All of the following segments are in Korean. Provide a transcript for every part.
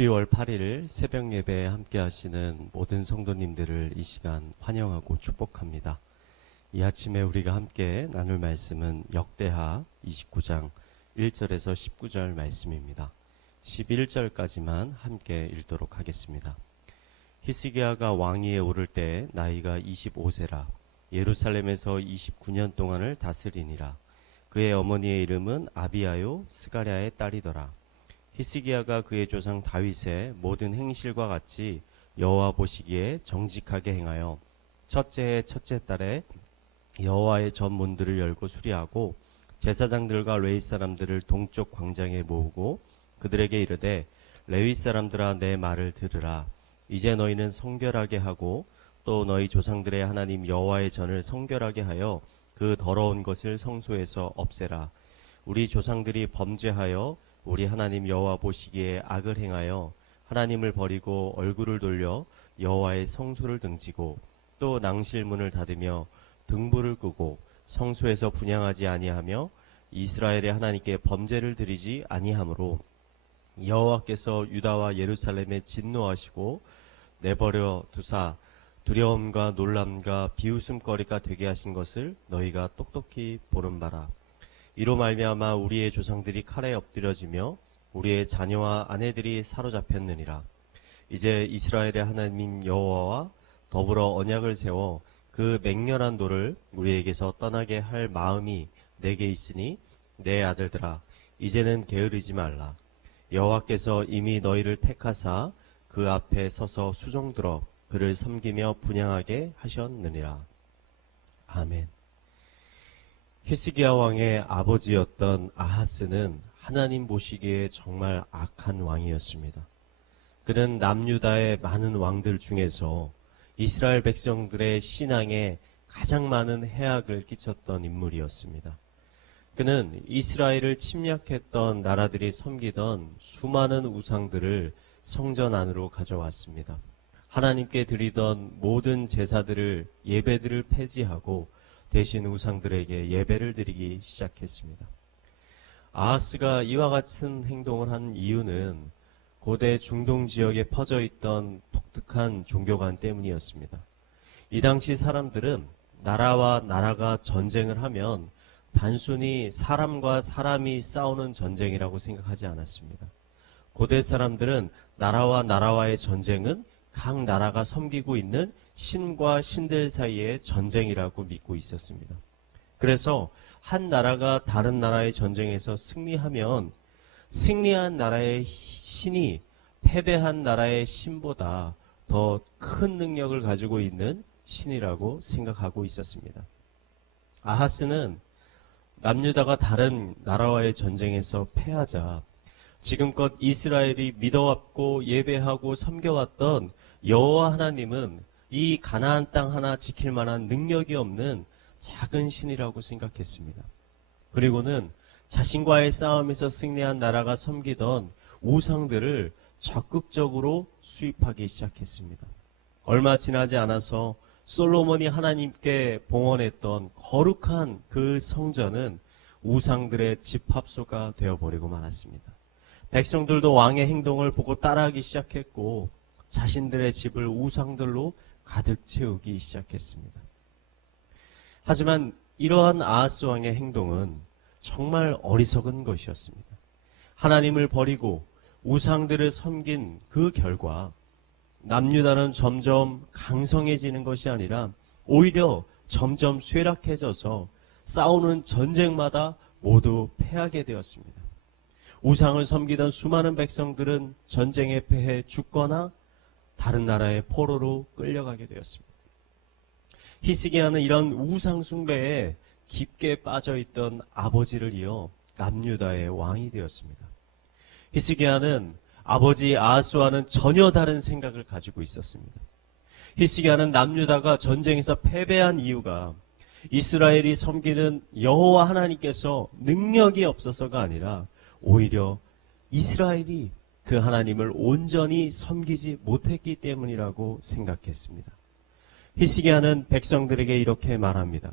12월 8일 새벽 예배에 함께 하시는 모든 성도님들을 이 시간 환영하고 축복합니다. 이 아침에 우리가 함께 나눌 말씀은 역대하 29장 1절에서 19절 말씀입니다. 11절까지만 함께 읽도록 하겠습니다. 히스기야가 왕위에 오를 때 나이가 25세라 예루살렘에서 29년 동안을 다스리니라. 그의 어머니의 이름은 아비야요 스가랴의 딸이더라. 히스기야가 그의 조상 다윗의 모든 행실과 같이 여호와 보시기에 정직하게 행하여 첫째 해 첫째 달에 여호와의 전 문들을 열고 수리하고 제사장들과 레위 사람들을 동쪽 광장에 모으고 그들에게 이르되 레위 사람들아 내 말을 들으라. 이제 너희는 성결하게 하고 또 너희 조상들의 하나님 여호와의 전을 성결하게 하여 그 더러운 것을 성소에서 없애라. 우리 조상들이 범죄하여 우리 하나님 여호와 보시기에 악을 행하여 하나님을 버리고 얼굴을 돌려 여호와의 성소를 등지고 또 낭실문을 닫으며 등불을 끄고 성소에서 분향하지 아니하며 이스라엘의 하나님께 범죄를 드리지 아니하므로 여호와께서 유다와 예루살렘에 진노하시고 내버려 두사 두려움과 놀람과 비웃음거리가 되게 하신 것을 너희가 똑똑히 보는 바라. 이로 말미암아 우리의 조상들이 칼에 엎드려지며 우리의 자녀와 아내들이 사로잡혔느니라. 이제 이스라엘의 하나님 여호와와 더불어 언약을 세워 그 맹렬한 도를 우리에게서 떠나게 할 마음이 내게 있으니 내 아들들아 이제는 게으르지 말라. 여호와께서 이미 너희를 택하사 그 앞에 서서 수종들어 그를 섬기며 분향하게 하셨느니라. 아멘. 히스기야 왕의 아버지였던 아하스는 하나님 보시기에 정말 악한 왕이었습니다. 그는 남유다의 많은 왕들 중에서 이스라엘 백성들의 신앙에 가장 많은 해악을 끼쳤던 인물이었습니다. 그는 이스라엘을 침략했던 나라들이 섬기던 수많은 우상들을 성전 안으로 가져왔습니다. 하나님께 드리던 모든 제사들을 예배들을 폐지하고 대신 우상들에게 예배를 드리기 시작했습니다. 아하스가 이와 같은 행동을 한 이유는 고대 중동 지역에 퍼져 있던 독특한 종교관 때문이었습니다. 이 당시 사람들은 나라와 나라가 전쟁을 하면 단순히 사람과 사람이 싸우는 전쟁이라고 생각하지 않았습니다. 고대 사람들은 나라와 나라와의 전쟁은 각 나라가 섬기고 있는 신과 신들 사이의 전쟁이라고 믿고 있었습니다. 그래서 한 나라가 다른 나라의 전쟁에서 승리하면 승리한 나라의 신이 패배한 나라의 신보다 더 큰 능력을 가지고 있는 신이라고 생각하고 있었습니다. 아하스는 남유다가 다른 나라와의 전쟁에서 패하자 지금껏 이스라엘이 믿어왔고 예배하고 섬겨왔던 여호와 하나님은 이 가나안 땅 하나 지킬 만한 능력이 없는 작은 신이라고 생각했습니다. 그리고는 자신과의 싸움에서 승리한 나라가 섬기던 우상들을 적극적으로 수입하기 시작했습니다. 얼마 지나지 않아서 솔로몬이 하나님께 봉헌했던 거룩한 그 성전은 우상들의 집합소가 되어버리고 말았습니다. 백성들도 왕의 행동을 보고 따라하기 시작했고 자신들의 집을 우상들로 가득 채우기 시작했습니다. 하지만 이러한 아하스 왕의 행동은 정말 어리석은 것이었습니다. 하나님을 버리고 우상들을 섬긴 그 결과 남유다는 점점 강성해지는 것이 아니라 오히려 점점 쇠락해져서 싸우는 전쟁마다 모두 패하게 되었습니다. 우상을 섬기던 수많은 백성들은 전쟁에 패해 죽거나 다른 나라의 포로로 끌려가게 되었습니다. 히스기야는 이런 우상 숭배에 깊게 빠져있던 아버지를 이어 남유다의 왕이 되었습니다. 히스기야는 아버지 아하스와는 전혀 다른 생각을 가지고 있었습니다. 히스기야는 남유다가 전쟁에서 패배한 이유가 이스라엘이 섬기는 여호와 하나님께서 능력이 없어서가 아니라 오히려 이스라엘이 그 하나님을 온전히 섬기지 못했기 때문이라고 생각했습니다. 히스기야는 백성들에게 이렇게 말합니다.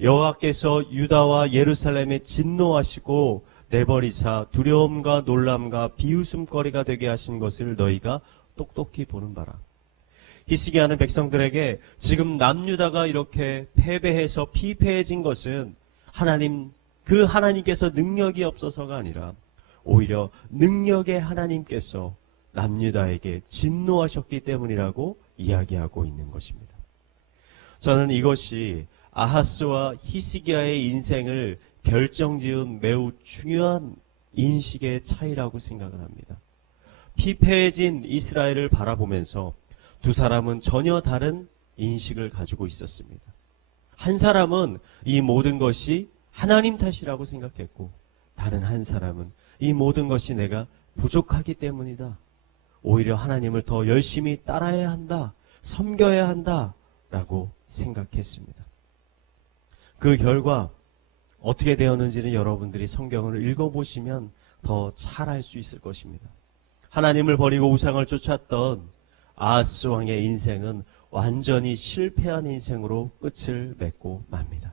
여호와께서 유다와 예루살렘에 진노하시고 내버리사 두려움과 놀람과 비웃음거리가 되게 하신 것을 너희가 똑똑히 보는 바라. 히스기야는 백성들에게 지금 남유다가 이렇게 패배해서 피폐해진 것은 그 하나님께서 능력이 없어서가 아니라 오히려 능력의 하나님께서 남유다에게 진노하셨기 때문이라고 이야기하고 있는 것입니다. 저는 이것이 아하스와 히스기야의 인생을 결정지은 매우 중요한 인식의 차이라고 생각을 합니다. 피폐해진 이스라엘을 바라보면서 두 사람은 전혀 다른 인식을 가지고 있었습니다. 한 사람은 이 모든 것이 하나님 탓이라고 생각했고, 다른 한 사람은 이 모든 것이 내가 부족하기 때문이다. 오히려 하나님을 더 열심히 따라야 한다, 섬겨야 한다 라고 생각했습니다. 그 결과 어떻게 되었는지는 여러분들이 성경을 읽어보시면 더 잘 알 수 있을 것입니다. 하나님을 버리고 우상을 쫓았던 아하스 왕의 인생은 완전히 실패한 인생으로 끝을 맺고 맙니다.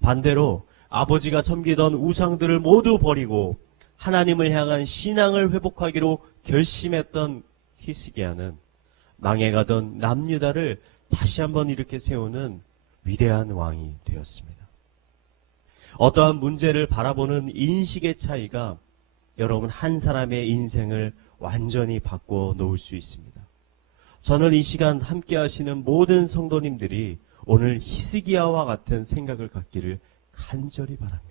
반대로 아버지가 섬기던 우상들을 모두 버리고 하나님을 향한 신앙을 회복하기로 결심했던 히스기야는 망해가던 남유다를 다시 한번 일으켜 세우는 위대한 왕이 되었습니다. 어떠한 문제를 바라보는 인식의 차이가 여러분 한 사람의 인생을 완전히 바꿔 놓을 수 있습니다. 저는 이 시간 함께 하시는 모든 성도님들이 오늘 히스기야와 같은 생각을 갖기를 간절히 바랍니다.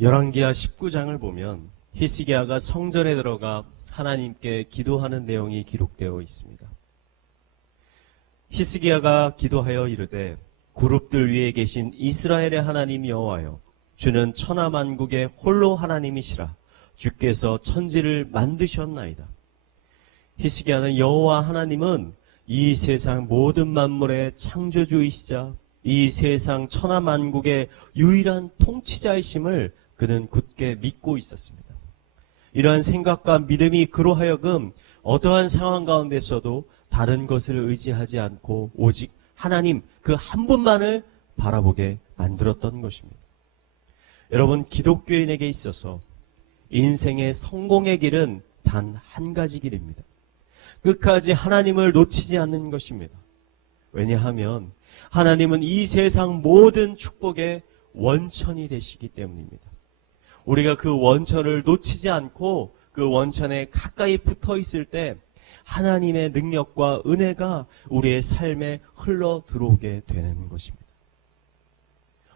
열왕기하 19장을 보면 히스기야가 성전에 들어가 하나님께 기도하는 내용이 기록되어 있습니다. 히스기야가 기도하여 이르되 그룹들 위에 계신 이스라엘의 하나님 여호와여, 주는 천하만국의 홀로 하나님이시라. 주께서 천지를 만드셨나이다. 히스기야는 여호와 하나님은 이 세상 모든 만물의 창조주이시자 이 세상 천하만국의 유일한 통치자이심을 그는 굳게 믿고 있었습니다. 이러한 생각과 믿음이 그로 하여금 어떠한 상황 가운데서도 다른 것을 의지하지 않고 오직 하나님 그 한 분만을 바라보게 만들었던 것입니다. 여러분, 기독교인에게 있어서 인생의 성공의 길은 단 한 가지 길입니다. 끝까지 하나님을 놓치지 않는 것입니다. 왜냐하면 하나님은 이 세상 모든 축복의 원천이 되시기 때문입니다. 우리가 그 원천을 놓치지 않고 그 원천에 가까이 붙어 있을 때 하나님의 능력과 은혜가 우리의 삶에 흘러 들어오게 되는 것입니다.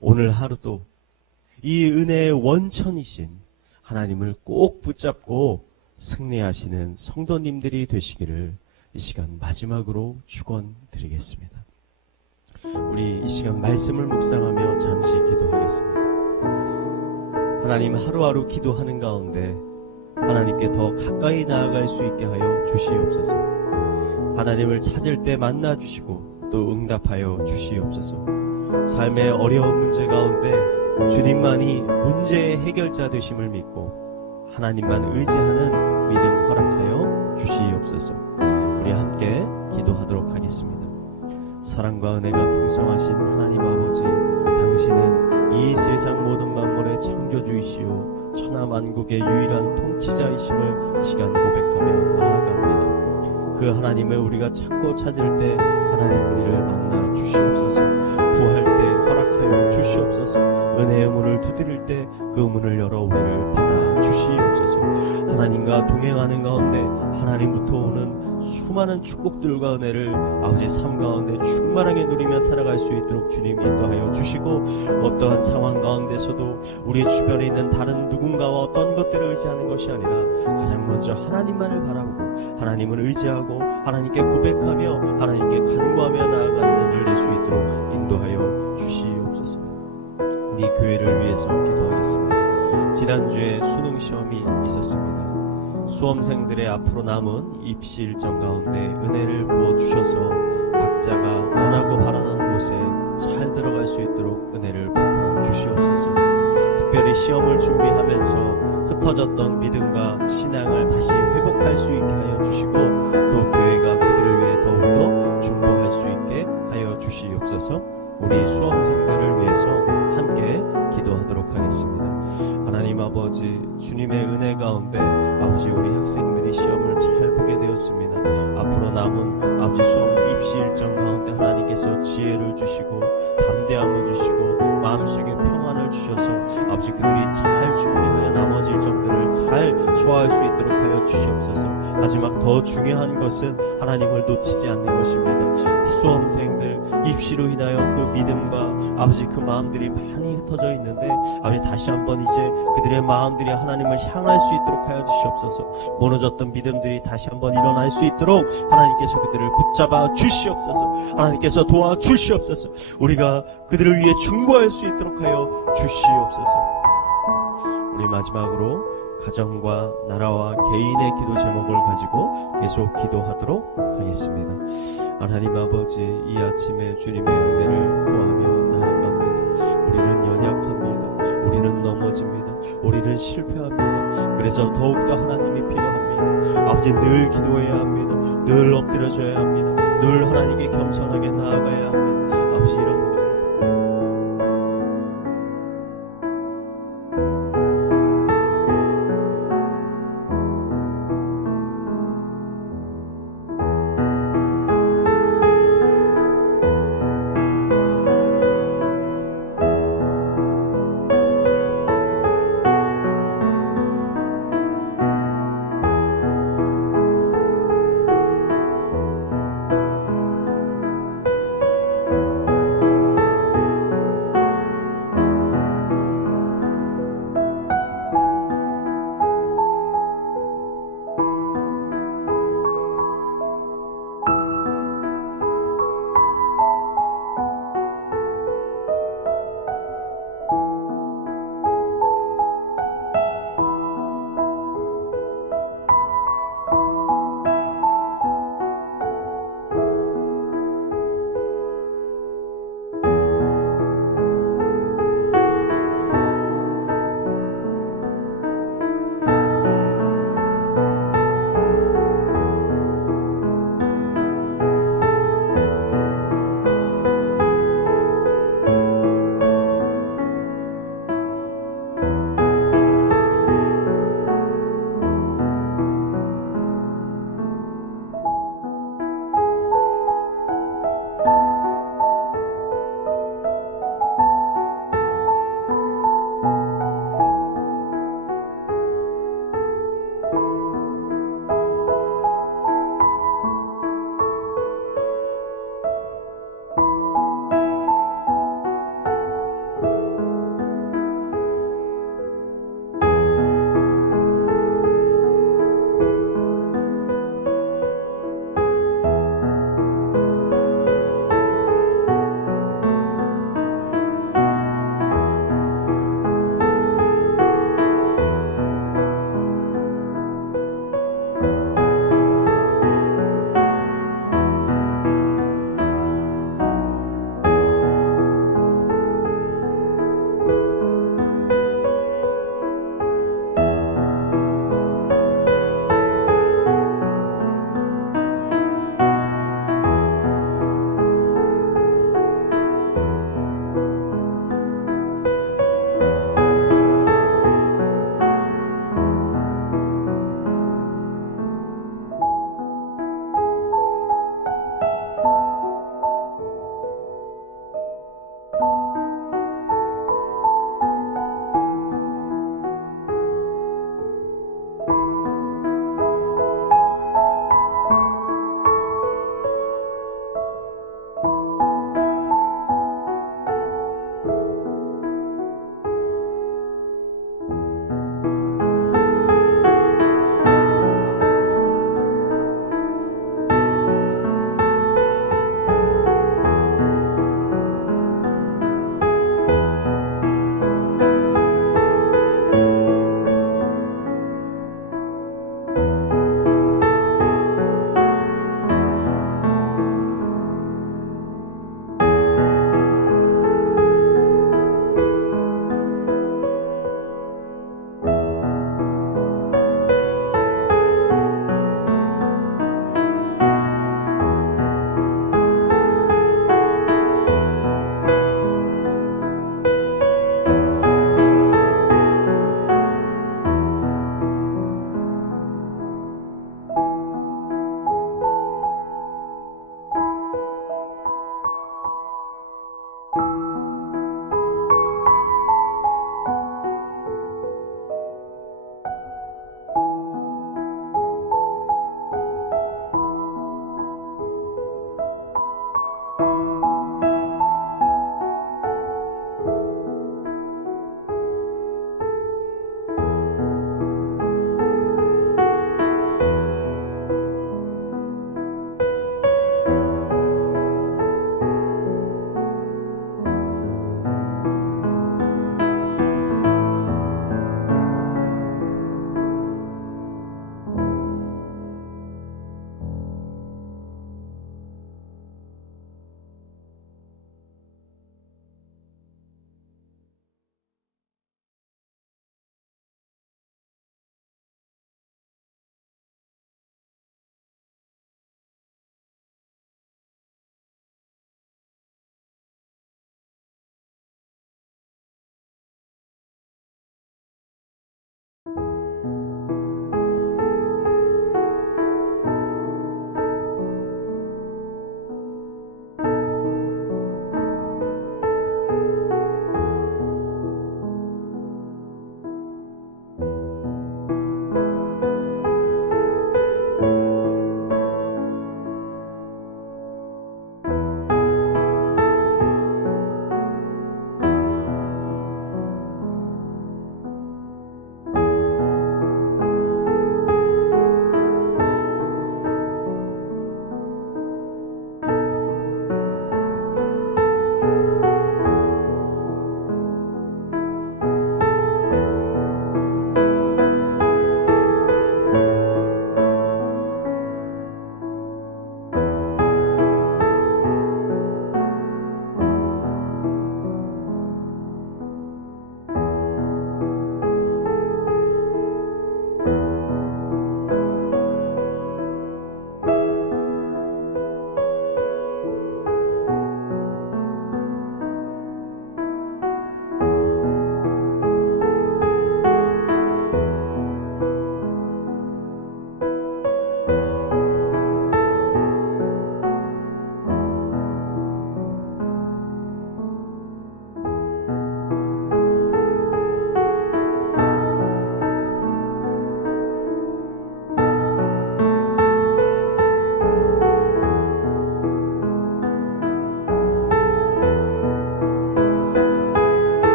오늘 하루도 이 은혜의 원천이신 하나님을 꼭 붙잡고 승리하시는 성도님들이 되시기를 이 시간 마지막으로 축원드리겠습니다. 우리 이 시간 말씀을 묵상하며 잠시 기도하겠습니다. 하나님, 하루하루 기도하는 가운데 하나님께 더 가까이 나아갈 수 있게 하여 주시옵소서. 하나님을 찾을 때 만나 주시고 또 응답하여 주시옵소서. 삶의 어려운 문제 가운데 주님만이 문제의 해결자 되심을 믿고 하나님만 의지하는 믿음 허락하여 주시옵소서. 우리 함께 기도하도록 하겠습니다. 사랑과 은혜가 풍성하신 하나님 아버지, 당신은 이 세상 모든 만물의 창조주이시오 천하만국의 유일한 통치자이심을 이 시간 고백하며 나아갑니다. 그 하나님을 우리가 찾고 찾을 때 하나님 우리를 만나 주시옵소서. 구할 때 허락하여 주시옵소서. 은혜의 문을 두드릴 때 그 문을 열어 우리를 받아 주시옵소서. 하나님과 동행하는 가운데 하나님부터 오는 수많은 축복들과 은혜를 아버지 삶 가운데 충만하게 누리며 살아갈 수 있도록 주님 인도하여 주시고, 어떠한 상황 가운데서도 우리 주변에 있는 다른 누군가와 어떤 것들을 의지하는 것이 아니라 가장 먼저 하나님만을 바라보고 하나님을 의지하고 하나님께 고백하며 하나님께 간구하며 나아가는 자들 될 수 있도록 인도하여 주시옵소서. 우리 교회를 위해서 기도하겠습니다. 지난주에 수능 시험이 있었습니다. 수험생들의 앞으로 남은 입시 일정 가운데 은혜를 부어주셔서 각자가 원하고 바라는 곳에 잘 들어갈 수 있도록 은혜를 베풀어 주시옵소서. 특별히 시험을 준비하면서 흩어졌던 믿음과 신앙을 다시 회복할 수 있게 하여 주시고, 또 교회가 그들을 위해 더욱더 중보할 수 있게 하여 주시옵소서. 우리 수험생들을 위해서 함께 기도하도록 하겠습니다. 하나님 아버지, 주님의 은혜 가운데 아버지 우리 학생들이 시험을 잘 보게 되었습니다. 앞으로 남은 아버지 수험 입시 일정 가운데 하나님께서 지혜를 주시고 담대함을 주시고 마음속에 평안을 주셔서 아버지 그들이 잘 준비하여 나머지 일정들을 잘 소화할 수 있도록 하여 주시옵소서. 하지만 더 중요한 것은 하나님을 놓치지 않는 것입니다. 수험생들 입시로 인하여 그 믿음과 아버지 그 마음들이 많이 흩어져 있는데 아버지 다시 한번 이제 그들의 마음들이 하나님을 향할 수 있도록 하여 주시옵소서. 무너졌던 믿음들이 다시 한번 일어날 수 있도록 하나님께서 그들을 붙잡아 주시옵소서. 하나님께서 도와 주시옵소서. 우리가 그들을 위해 중보할 수 있도록 하여 주시옵소서. 우리 마지막으로 가정과 나라와 개인의 기도 제목을 가지고 계속 기도하도록 하겠습니다. 하나님 아버지, 이 아침에 주님의 은혜를 구하며 나아갑니다. 우리는 연약합니다. 우리는 넘어집니다. 우리는 실패합니다. 그래서 더욱더 하나님이 필요합니다. 아버지, 늘 기도해야 합니다. 늘 엎드려져야 합니다. 늘 하나님께 겸손하게 나아가야 합니다. 아버지, 이런